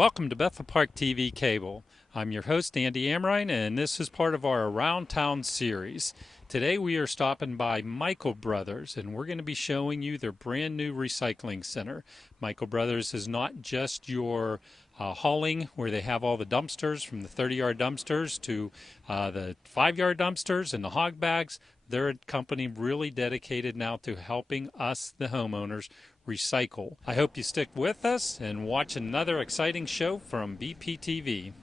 Welcome to Bethel Park TV Cable. I'm your host, Andy Amrine, and this is part of our Around Town series. Today we are stopping by Michael Brothers, and we're going to be showing you their brand new recycling center. Michael Brothers is not just your hauling, where they have all the dumpsters, from the 30-yard dumpsters to the 5-yard dumpsters and the hog bags. They're a company really dedicated now to helping us, the homeowners, recycle. I hope you stick with us and watch another exciting show from BPTV.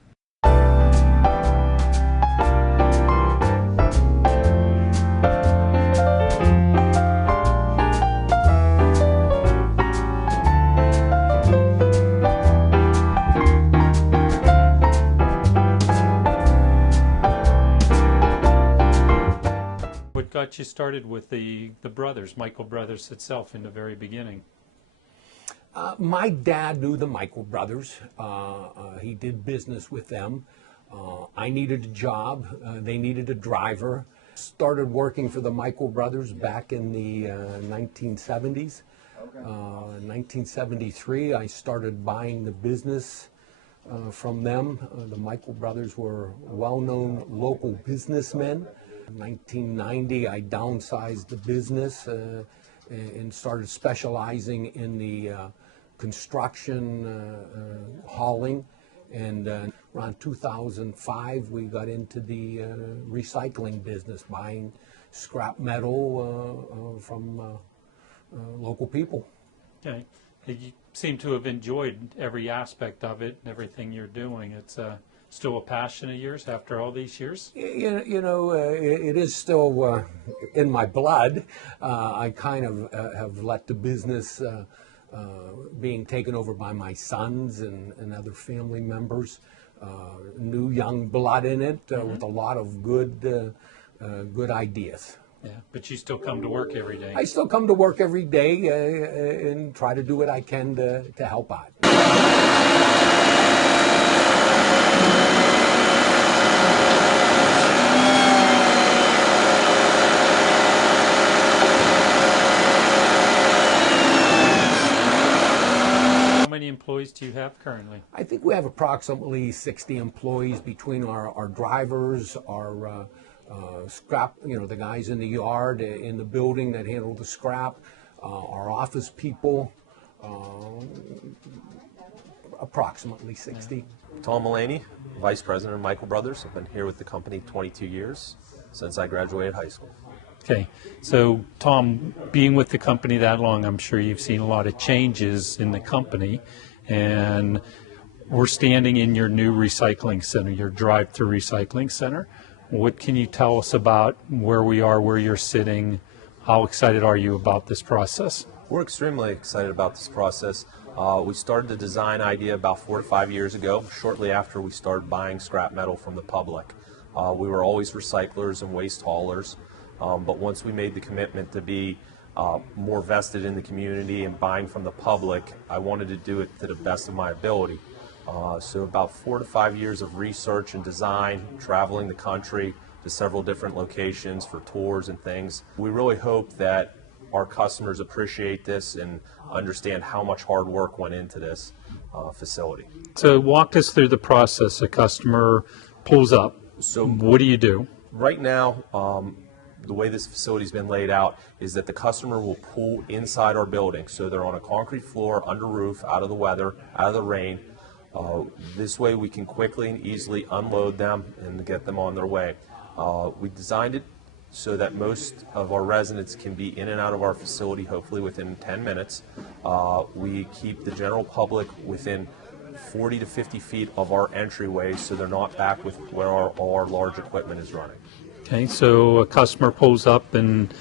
What got you started with the brothers, Michael Brothers itself, in the very beginning? My dad knew the Michael Brothers. He did business with them. I needed a job. They needed a driver. Started working for the Michael Brothers back in the 1970s. In 1973, I started buying the business from them. The Michael Brothers were well-known local businessmen. In 1990, I downsized the business and started specializing in the construction, hauling, and around 2005 we got into the recycling business, buying scrap metal from local people. Okay. You seem to have enjoyed every aspect of it and everything you're doing. It's still a passion of yours after all these years? You know, it is still in my blood. I kind of have let the business being taken over by my sons and other family members, new young blood in it, with a lot of good ideas. Yeah, but you still come to work every day. I still come to work every day and try to do what I can to help out. How many employees do you have currently? I think we have approximately 60 employees between our drivers, our scrap, the guys in the yard, in the building that handle the scrap, our office people, approximately 60. Tom Mullaney, Vice President of Michael Brothers. I've been here with the company 22 years, since I graduated high school. Okay, so Tom, being with the company that long, I'm sure you've seen a lot of changes in the company, and we're standing in your new recycling center, your drive-through recycling center. What can you tell us about where we are, where you're sitting? How excited are you about this process? We're extremely excited about this process. We started the design idea about 4 to 5 years ago, shortly after we started buying scrap metal from the public. We were always recyclers and waste haulers, but once we made the commitment to be more vested in the community and buying from the public, I wanted to do it to the best of my ability. So about 4 to 5 years of research and design, traveling the country to several different locations for tours and things. We really hope that our customers appreciate this and understand how much hard work went into this facility. So walk us through the process. A customer pulls up. So what do you do? Right now, the way this facility's been laid out is that the customer will pull inside our building. So they're on a concrete floor, under roof, out of the weather, out of the rain. This way we can quickly and easily unload them and get them on their way. We designed it so that most of our residents can be in and out of our facility hopefully within 10 minutes. We keep the general public within 40 to 50 feet of our entryway so they're not back with where all our large equipment is running. Okay, so a customer pulls up and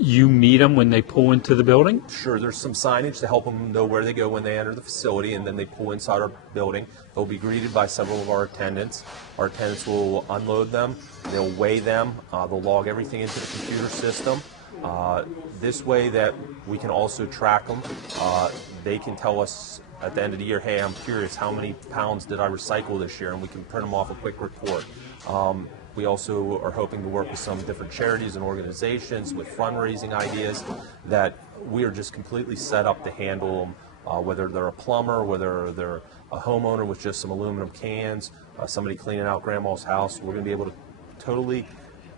you meet them when they pull into the building? Sure, there's some signage to help them know where they go when they enter the facility, and then they pull inside our building. They'll be greeted by several of our attendants. Our attendants will unload them, they'll weigh them, they'll log everything into the computer system. This way that we can also track them. They can tell us at the end of the year, hey, I'm curious, how many pounds did I recycle this year? And we can print them off a quick report. We also are hoping to work with some different charities and organizations with fundraising ideas that we are just completely set up to handle them whether they're a plumber, whether they're a homeowner with just some aluminum cans, somebody cleaning out grandma's house. We're going to be able to totally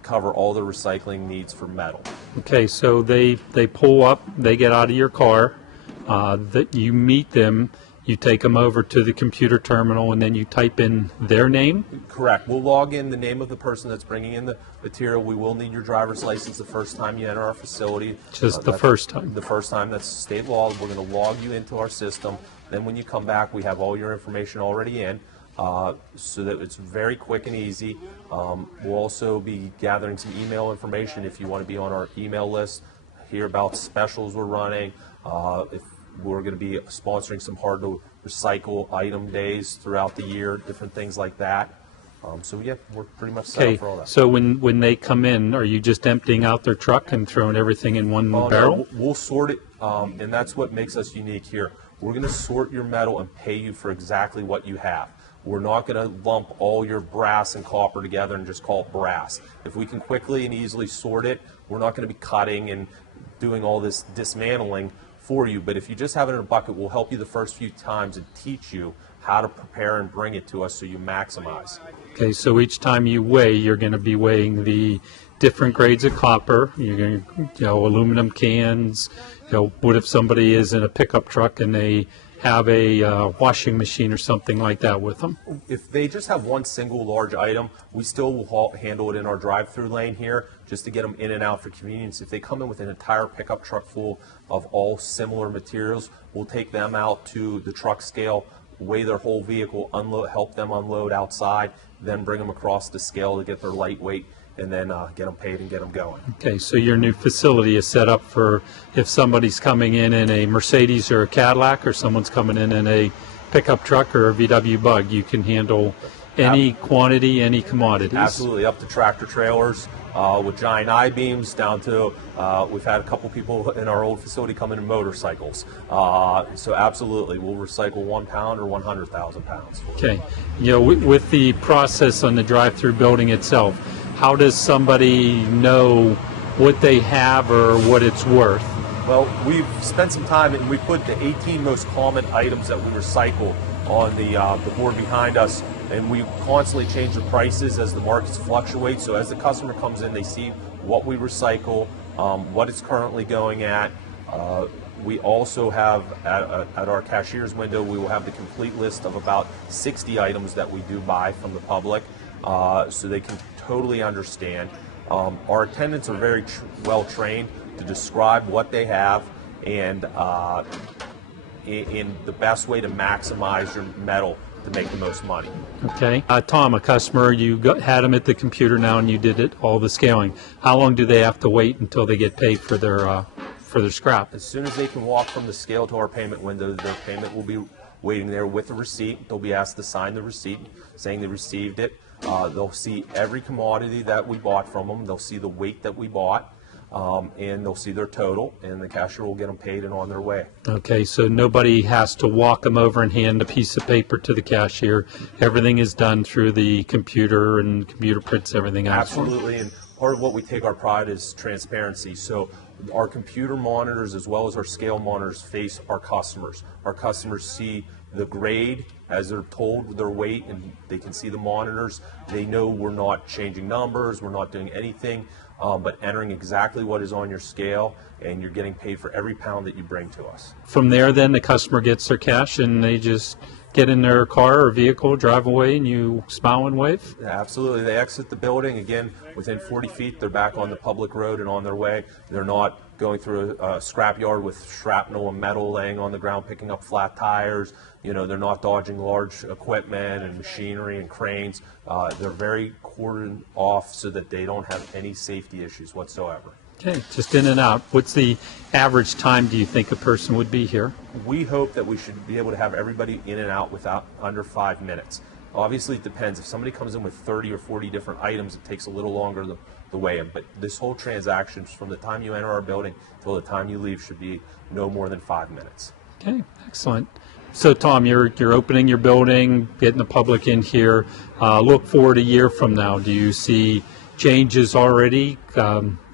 cover all the recycling needs for metal. Okay, so they pull up, they get out of your car, that you meet them, you take them over to the computer terminal, and then you type in their name? Correct. We'll log in the name of the person that's bringing in the material. We will need your driver's license the first time you enter our facility. Just the first time? The first time. That's state law. We're going to log you into our system. Then when you come back, we have all your information already in, so that it's very quick and easy. We'll also be gathering some email information if you want to be on our email list, hear about specials we're running, if we're going to be sponsoring some hard to recycle item days throughout the year, different things like that. So yeah, we're pretty much set up for all that. So when they come in, are you just emptying out their truck and throwing everything in one barrel? No, we'll sort it, and that's what makes us unique here. We're going to sort your metal and pay you for exactly what you have. We're not going to lump all your brass and copper together and just call it brass. If we can quickly and easily sort it, we're not going to be cutting and doing all this dismantling for you. But if you just have it in a bucket, we'll help you the first few times and teach you how to prepare and bring it to us so you maximize. Okay, so each time you weigh, you're going to be weighing the different grades of copper. You're going to, aluminum cans. What if somebody is in a pickup truck and they have a washing machine or something like that with them? If they just have one single large item, we still will handle it in our drive-through lane here just to get them in and out for convenience. If they come in with an entire pickup truck full of all similar materials, we'll take them out to the truck scale, weigh their whole vehicle, unload, help them unload outside, then bring them across the scale to get their lightweight, and then get them paid and get them going. Okay, so your new facility is set up for if somebody's coming in a Mercedes or a Cadillac, or someone's coming in a pickup truck or a VW Bug, you can handle any quantity, any commodities. Absolutely, up to tractor trailers with giant I-beams down to, we've had a couple people in our old facility come in motorcycles. So absolutely, we'll recycle 1 pound or 100,000 pounds. Okay, with the process on the drive-through building itself, how does somebody know what they have or what it's worth? Well, we've spent some time and we put the 18 most common items that we recycle on the board behind us, and we constantly change the prices as the markets fluctuate. So as the customer comes in, they see what we recycle, what it's currently going at. We also have at our cashier's window, we will have the complete list of about 60 items that we do buy from the public, so they can totally understand. Our attendants are very well trained to describe what they have and in the best way to maximize your metal to make the most money. Okay. Tom, a customer, you had them at the computer now and you did all the scaling. How long do they have to wait until they get paid for their scrap? As soon as they can walk from the scale to our payment window, their payment will be waiting there with a receipt. They'll be asked to sign the receipt saying they received it. They'll see every commodity that we bought from them. They'll see the weight that we bought, and they'll see their total, and the cashier will get them paid and on their way. Okay, so nobody has to walk them over and hand a piece of paper to the cashier. Everything is done through the computer, and computer prints everything out. Absolutely, and part of what we take our pride is transparency. So our computer monitors as well as our scale monitors face our customers. Our customers see the grade as they're told their weight, and they can see the monitors. They know we're not changing numbers, we're not doing anything, but entering exactly what is on your scale, and you're getting paid for every pound that you bring to us. From there, then, the customer gets their cash and they just get in their car or vehicle, drive away, and you smile and wave? Yeah, absolutely. They exit the building. Again, within 40 feet, they're back on the public road and on their way. They're not going through a scrapyard with shrapnel and metal laying on the ground, picking up flat tires. They're not dodging large equipment and machinery and cranes. They're very cordoned off so that they don't have any safety issues whatsoever. Okay, just in and out. What's the average time do you think a person would be here? We hope that we should be able to have everybody in and out without under 5 minutes. Obviously, it depends. If somebody comes in with 30 or 40 different items, it takes a little longer to weigh them. But this whole transaction, from the time you enter our building till the time you leave, should be no more than 5 minutes. Okay, excellent. So, Tom, you're opening your building, getting the public in here. Look forward a year from now. Do you see changes already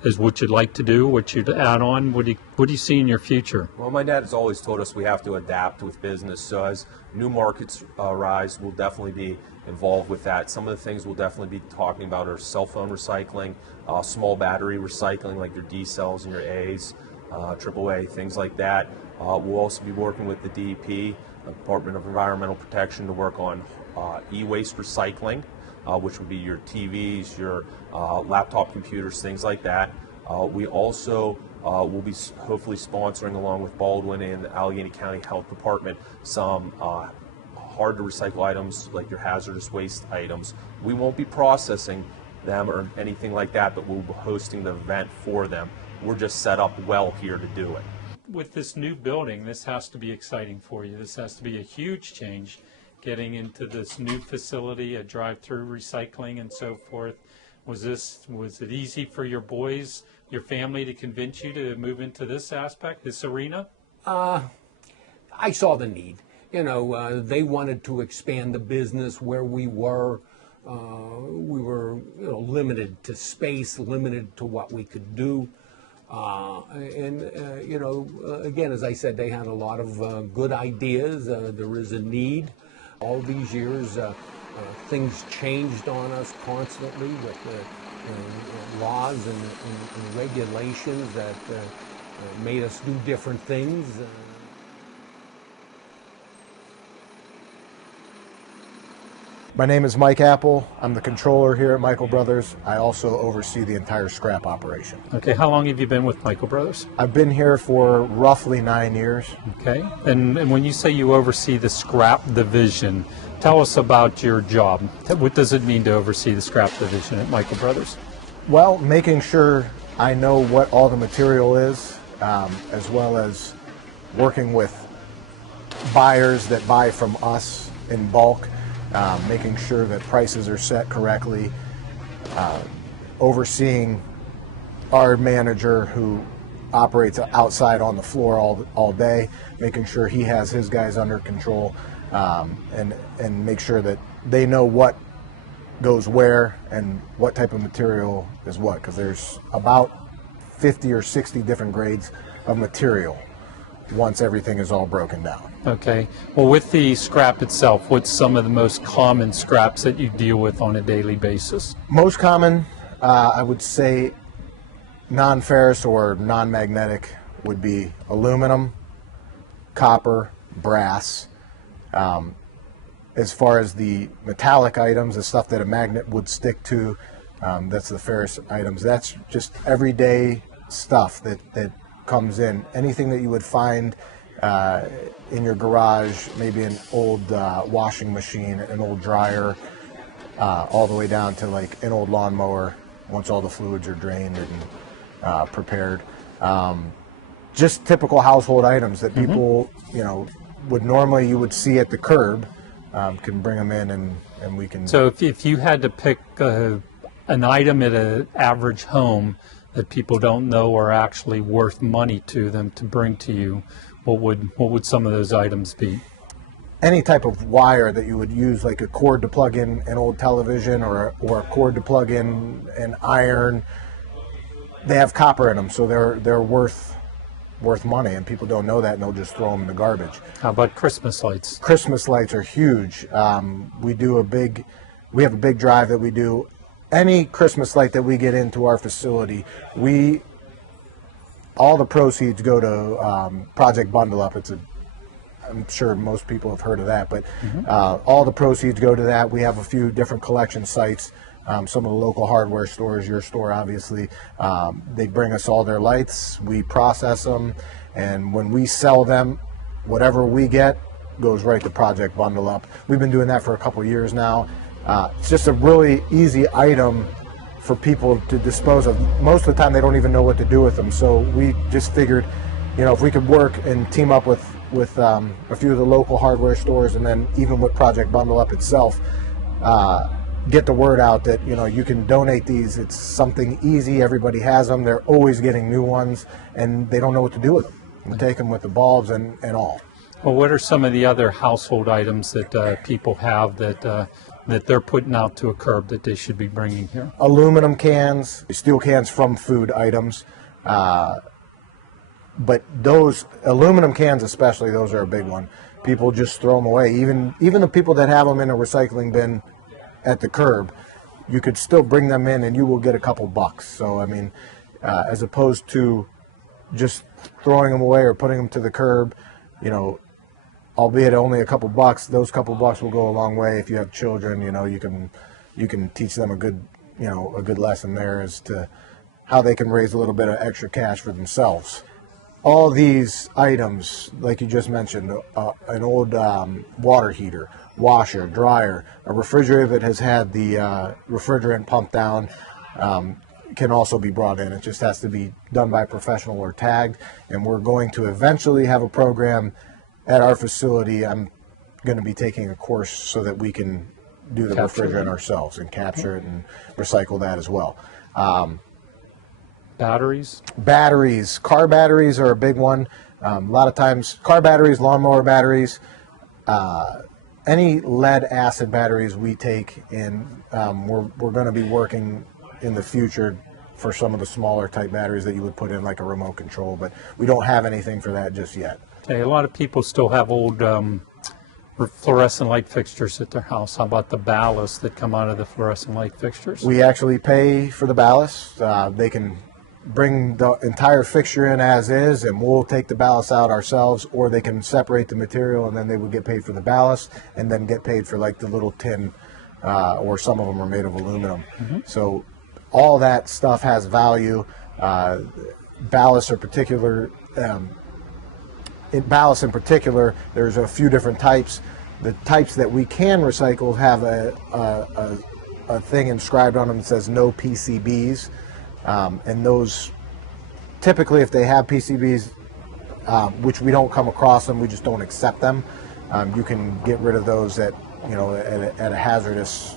is what you'd like to do, what you'd add on? What do you see in your future? Well, my dad has always told us we have to adapt with business. So as new markets arise, we'll definitely be involved with that. Some of the things we'll definitely be talking about are cell phone recycling, small battery recycling like your D cells and your A's, AAA, things like that. We'll also be working with the DEP, Department of Environmental Protection, to work on e-waste recycling, which would be your TVs, your laptop computers, things like that. We also will be hopefully sponsoring, along with Baldwin and the Allegheny County Health Department, some hard to recycle items like your hazardous waste items. We won't be processing them or anything like that, but we'll be hosting the event for them. We're just set up well here to do it. With this new building, this has to be exciting for you. This has to be a huge change, getting into this new facility, a drive-through recycling and so forth. Was it easy for your boys, your family, to convince you to move into this aspect, this arena? I saw the need. They wanted to expand the business where we were. We were limited to space, limited to what we could do. Again, as I said, they had a lot of good ideas. There is a need. All these years, things changed on us constantly with laws and regulations that made us do different things. My name is Mike Apple. I'm the controller here at Michael Brothers. I also oversee the entire scrap operation. Okay, how long have you been with Michael Brothers? I've been here for roughly 9 years. Okay, and when you say you oversee the scrap division, tell us about your job. What does it mean to oversee the scrap division at Michael Brothers? Well, making sure I know what all the material is, as well as working with buyers that buy from us in bulk. Making sure that prices are set correctly, overseeing our manager who operates outside on the floor all day, making sure he has his guys under control, and make sure that they know what goes where and what type of material is what, because there's about 50 or 60 different grades of material once everything is all broken down. Okay. Well, with the scrap itself, what's some of the most common scraps that you deal with on a daily basis? Most common, I would say, non-ferrous or non-magnetic would be aluminum, copper, brass. As far as the metallic items, the stuff that a magnet would stick to, that's the ferrous items. That's just everyday stuff that comes in. Anything that you would find in your garage, maybe an old washing machine, an old dryer, all the way down to like an old lawnmower once all the fluids are drained and prepared. Just typical household items that people, would normally you would see at the curb, can bring them in and we can. So if you had to pick an item at an average home that people don't know are actually worth money to them to bring to you, what would some of those items be? Any type of wire that you would use, like a cord to plug in an old television or a cord to plug in an iron. They have copper in them, so they're worth money, and people don't know that, and they'll just throw them in the garbage. How about Christmas lights? Christmas lights are huge. We have a big drive that we do. Any Christmas light that we get into our facility, all the proceeds go to Project Bundle Up. I'm sure most people have heard of that, but all the proceeds go to that. We have a few different collection sites. Some of the local hardware stores, your store obviously, they bring us all their lights, we process them, and when we sell them, whatever we get goes right to Project Bundle Up. We've been doing that for a couple of years now. It's just a really easy item for people to dispose of. Most of the time they don't even know what to do with them, so we just figured, if we could work and team up with a few of the local hardware stores, and then even with Project Bundle Up itself, get the word out that you can donate these. It's something easy. Everybody has them. They're always getting new ones, and they don't know what to do with them. We take them with the bulbs and all. Well, what are some of the other household items that people have that they're putting out to a curb that they should be bringing here? Aluminum cans, steel cans from food items. But those aluminum cans especially, those are a big one. People just throw them away. Even the people that have them in a recycling bin at the curb, you could still bring them in and you will get a couple bucks. So, I mean, as opposed to just throwing them away or putting them to the curb, you know, albeit only a couple bucks, those couple bucks will go a long way. If you have children, you know, you can teach them a good lesson there as to how they can raise a little bit of extra cash for themselves. All these items, like you just mentioned, an old water heater, washer, dryer, a refrigerator that has had the refrigerant pumped down, can also be brought in. It just has to be done by a professional or tagged. And we're going to eventually have a program at our facility. I'm going to be taking a course so that we can do the refrigerant ourselves and capture it and recycle that as well. Batteries, car batteries are a big one. A lot of times, car batteries, lawnmower batteries, any lead acid batteries we take in. We're going to be working in the future for some of the smaller type batteries that you would put in like a remote control, but we don't have anything for that just yet. Okay, a lot of people still have old fluorescent light fixtures at their house. How about the ballast that come out of the fluorescent light fixtures? We actually pay for the ballast. They can bring the entire fixture in as is and we'll take the ballast out ourselves, or they can separate the material and then they would get paid for the ballast and then get paid for like the little tin, or some of them are made of aluminum. So all that stuff has value. Ballast in particular, there's a few different types. The types that we can recycle have a thing inscribed on them that says no PCBs. And those, typically if they have PCBs, which we don't come across them, we just don't accept them. You can get rid of those at a hazardous,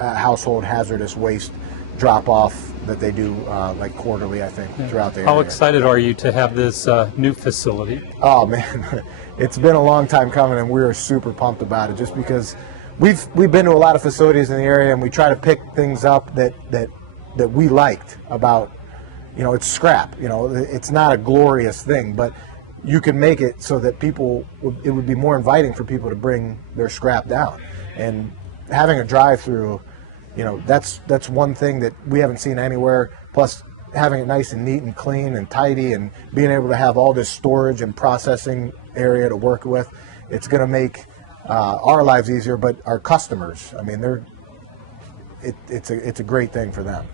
household hazardous waste drop off that they do like quarterly, I think, throughout the area. How excited are you to have this new facility? Oh man, it's been a long time coming and we're super pumped about it, just because we've been to a lot of facilities in the area and we try to pick things up that we liked about, it's scrap, it's not a glorious thing, but you can make it so that it would be more inviting for people to bring their scrap down. And having a drive-through, that's one thing that we haven't seen anywhere. Plus having it nice and neat and clean and tidy and being able to have all this storage and processing area to work with, it's going to make our lives easier, but our customers, I mean, it's a great thing for them.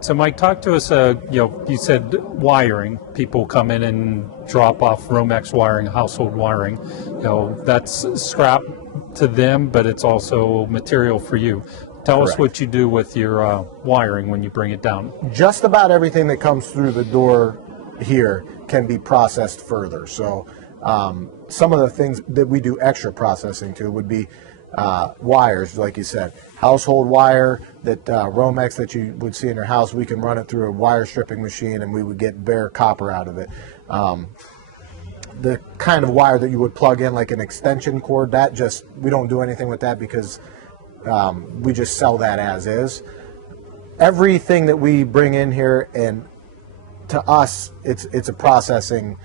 So Mike, talk to us, you said wiring. People come in and drop off Romex wiring, household wiring. That's scrap to them, but it's also material for you. Tell us what you do with your wiring when you bring it down. Just about everything that comes through the door here can be processed further. So some of the things that we do extra processing to would be wires, like you said, household wire that Romex that you would see in your house. We can run it through a wire stripping machine and we would get bare copper out of it. The kind of wire that you would plug in like an extension cord, we don't do anything with that because we just sell that as is. Everything that we bring in here, and to us it's processing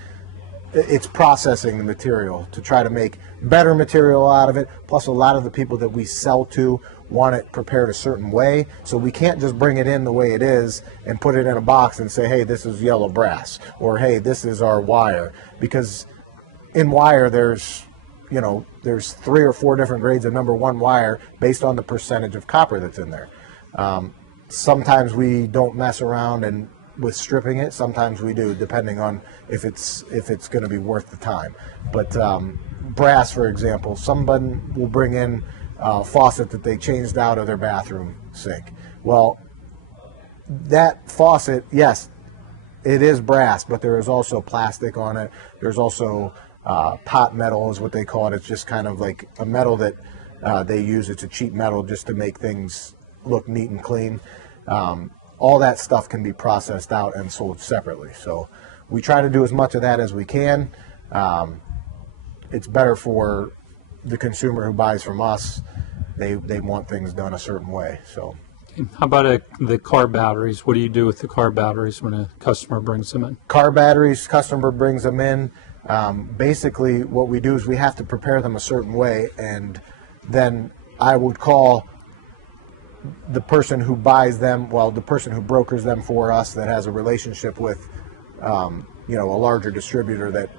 the material to try to make better material out of it. Plus a lot of the people that we sell to want it prepared a certain way, so we can't just bring it in the way it is and put it in a box and say, hey, this is yellow brass, or hey, this is our wire, because in wire there's 3 or 4 different grades of number 1 wire based on the percentage of copper that's in there. Sometimes we don't mess around with stripping it. Sometimes we do, depending on if it's going to be worth the time. But brass, for example, somebody will bring in a faucet that they changed out of their bathroom sink. Well, that faucet, yes, it is brass, but there is also plastic on it. There's also pot metal is what they call it. It's just kind of like a metal that they use. It's a cheap metal just to make things look neat and clean. All that stuff can be processed out and sold separately. So we try to do as much of that as we can. it's better for the consumer who buys from us. They want things done a certain way. So, How about the car batteries? What do you do with the car batteries when a customer brings them in? car batteries, customer brings them in. Basically, what we do is we have to prepare them a certain way, and then I would call the person who buys them, well, the person who brokers them for us that has a relationship with, a larger distributor that,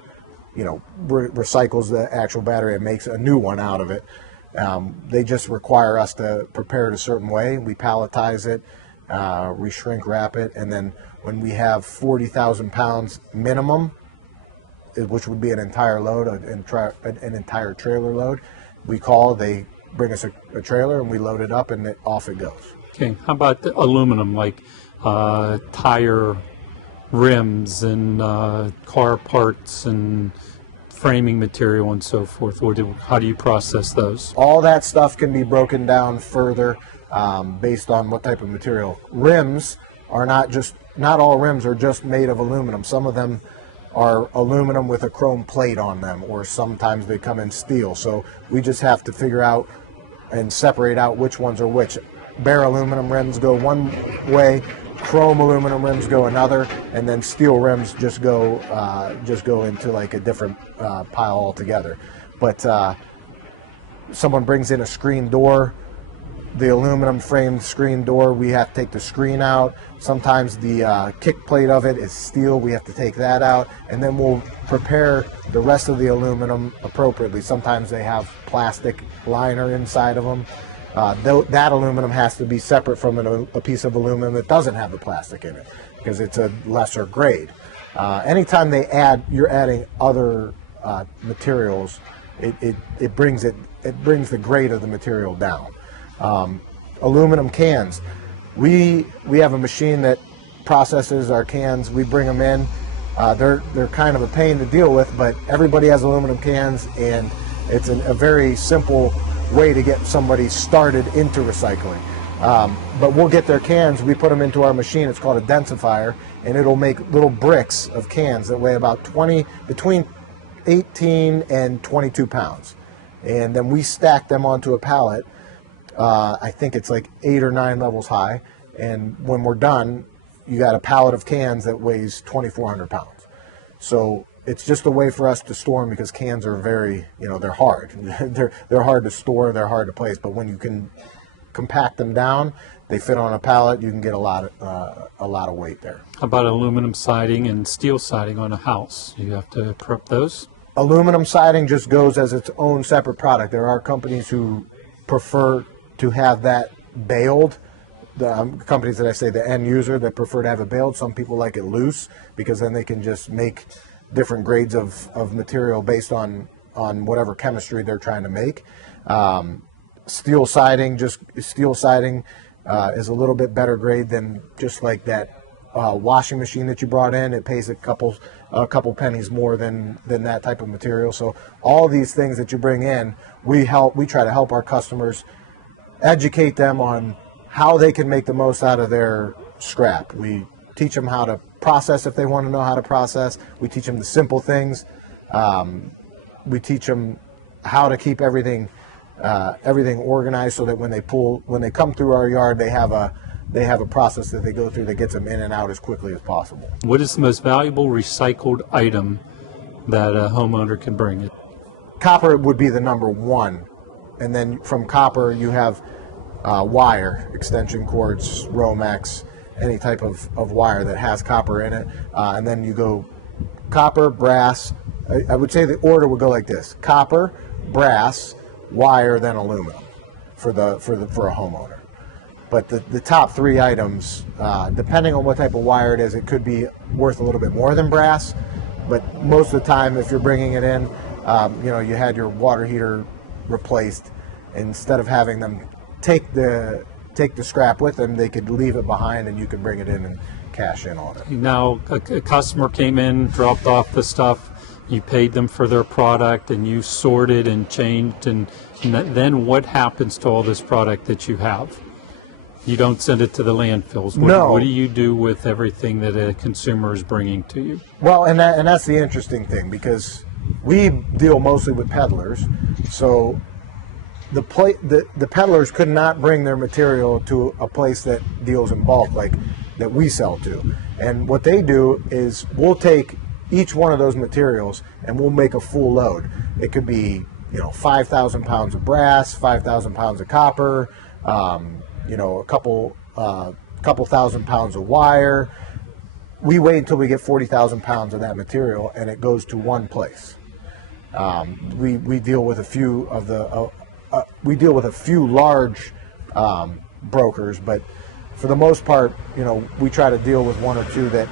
recycles the actual battery and makes a new one out of it. They just require us to prepare it a certain way. We palletize it, we shrink wrap it, and then when we have 40,000 pounds minimum, which would be an entire load, an entire trailer load, they bring us a trailer and we load it up and off it goes. Okay, how about the aluminum, like tire rims and car parts and framing material and so forth? How do you process those? All that stuff can be broken down further based on what type of material. Rims are not all rims are just made of aluminum. Some of them are aluminum with a chrome plate on them, or sometimes they come in steel. So we just have to figure out and separate out which ones are which. Bare aluminum rims go one way, chrome aluminum rims go another, and then steel rims just go into like a different pile altogether. But someone brings in a screen door, the aluminum framed screen door, we have to take the screen out. Sometimes the kick plate of it is steel, we have to take that out, and then we'll prepare the rest of the aluminum appropriately. Sometimes they have plastic liner inside of them. That aluminum has to be separate from a piece of aluminum that doesn't have the plastic in it, because it's a lesser grade. Anytime you're adding other materials, it brings the grade of the material down. Aluminum cans. We have a machine that processes our cans. We bring them in. They're kind of a pain to deal with, but everybody has aluminum cans, and it's a very simple way to get somebody started into recycling. But we'll get their cans, we put them into our machine. It's called a densifier, and it'll make little bricks of cans that weigh about between 18 and 22 pounds. And then we stack them onto a pallet. I think it's like 8 or 9 levels high, and when we're done, you got a pallet of cans that weighs 2,400 pounds. So it's just a way for us to store them, because cans are very, they're hard. they're hard to store, they're hard to place, but when you can compact them down, they fit on a pallet, you can get a lot of weight there. How about aluminum siding and steel siding on a house? You have to prep those? Aluminum siding just goes as its own separate product. There are companies who prefer to have that baled. The companies that I say, the end user, that prefer to have it baled. Some people like it loose, because then they can just make different grades of material based on whatever chemistry they're trying to make. Steel siding is a little bit better grade than just like that washing machine that you brought in. It pays a couple pennies more than that type of material. So all these things that you bring in, we try to help our customers, educate them on how they can make the most out of their scrap. We teach them how to process if they want to know how to process. We teach them the simple things. We teach them how to keep everything organized, so that when they come through our yard, they have a process that they go through that gets them in and out as quickly as possible. What is the most valuable recycled item that a homeowner can bring? Copper would be the number one, and then from copper you have wire, extension cords, Romex, any type of wire that has copper in it, and then you go copper, brass. I would say the order would go like this: copper, brass, wire, then aluminum for a homeowner. But the top 3 items, depending on what type of wire it is, it could be worth a little bit more than brass. But most of the time, if you're bringing it in, you had your water heater replaced. Instead of having them take the scrap with them, they could leave it behind, and you could bring it in and cash in on it. Now, a customer came in, dropped off the stuff, you paid them for their product, and you sorted and changed, and then what happens to all this product that you have? You don't send it to the landfills. No. What do you do with everything that a consumer is bringing to you? Well, and that's the interesting thing, because we deal mostly with peddlers, so the peddlers could not bring their material to a place that deals in bulk like that we sell to. And what they do is we'll take each one of those materials and we'll make a full load. It could be 5,000 pounds of brass, 5,000 pounds of copper, a couple thousand pounds of wire. We wait until we get 40,000 pounds of that material and it goes to one place. We deal with a few of the we deal with a few large brokers, but for the most part, we try to deal with one or two that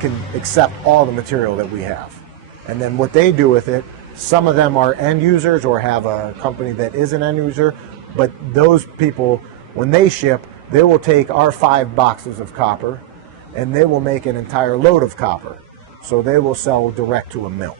can accept all the material that we have. And then what they do with it, some of them are end users or have a company that is an end user, but those people, when they ship, they will take our 5 boxes of copper and they will make an entire load of copper. So they will sell direct to a mill.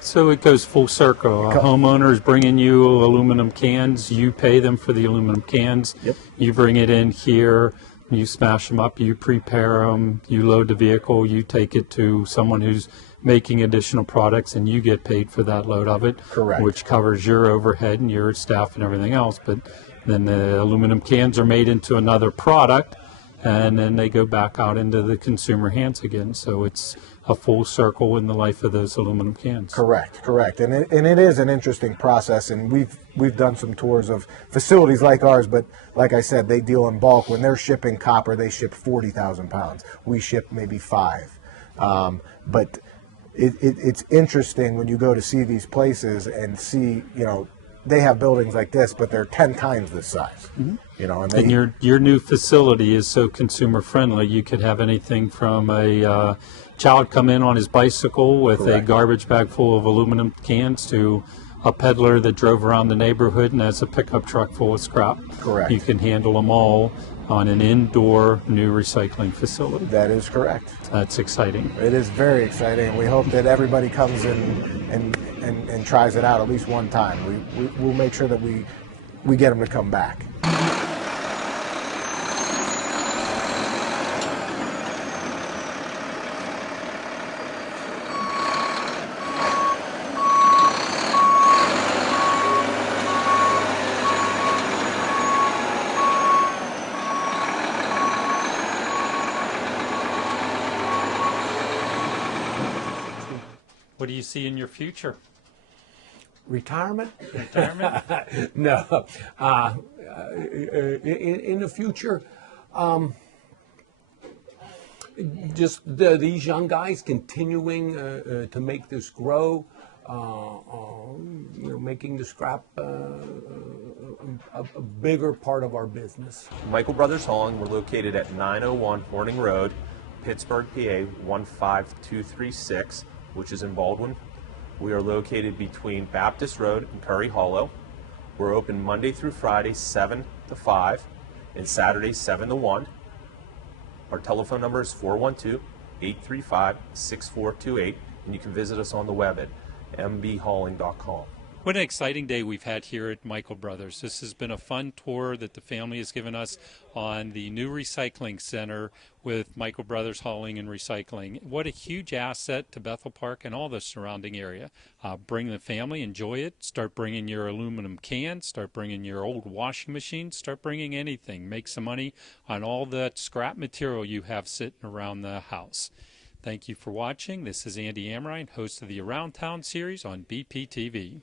So it goes full circle. A homeowner is bringing you aluminum cans. You pay them for the aluminum cans. Yep. You bring it in here. You smash them up. You prepare them. You load the vehicle. You take it to someone who's making additional products, and you get paid for that load of it. Correct. Which covers your overhead and your staff and everything else. But then the aluminum cans are made into another product, and then they go back out into the consumer hands again. So it's a full circle in the life of those aluminum cans. Correct. And it is an interesting process, and we've done some tours of facilities like ours, but like I said, they deal in bulk. When they're shipping copper, they ship 40,000 pounds. We ship maybe 5. But it's interesting when you go to see these places and see, they have buildings like this, but they're 10 times this size. Mm-hmm. And your new facility is so consumer friendly. You could have anything from a child come in on his bicycle with Correct. a garbage bag full of aluminum cans to a peddler that drove around the neighborhood and has a pickup truck full of scrap. Correct. You can handle them all on an indoor new recycling facility. That is correct. That's exciting. It is very exciting, and we hope that everybody comes in and tries it out at least one time. We'll make sure that we get them to come back. What do you see in your future? Retirement? Retirement? No. In the future, just these young guys continuing to make this grow, making the scrap a bigger part of our business. Michael Brothers Hauling, we're located at 901 Horning Road, Pittsburgh, PA 15236, which is in Baldwin. We are located between Baptist Road and Curry Hollow. We're open Monday through Friday, 7 to 5, and Saturday, 7 to 1. Our telephone number is 412-835-6428, and you can visit us on the web at mbhauling.com. What an exciting day we've had here at Michael Brothers. This has been a fun tour that the family has given us on the new recycling center with Michael Brothers Hauling and Recycling. What a huge asset to Bethel Park and all the surrounding area. Bring the family, enjoy it. Start bringing your aluminum cans, start bringing your old washing machines, start bringing anything. Make some money on all that scrap material you have sitting around the house. Thank you for watching. This is Andy Amrine, host of the Around Town series on BPTV.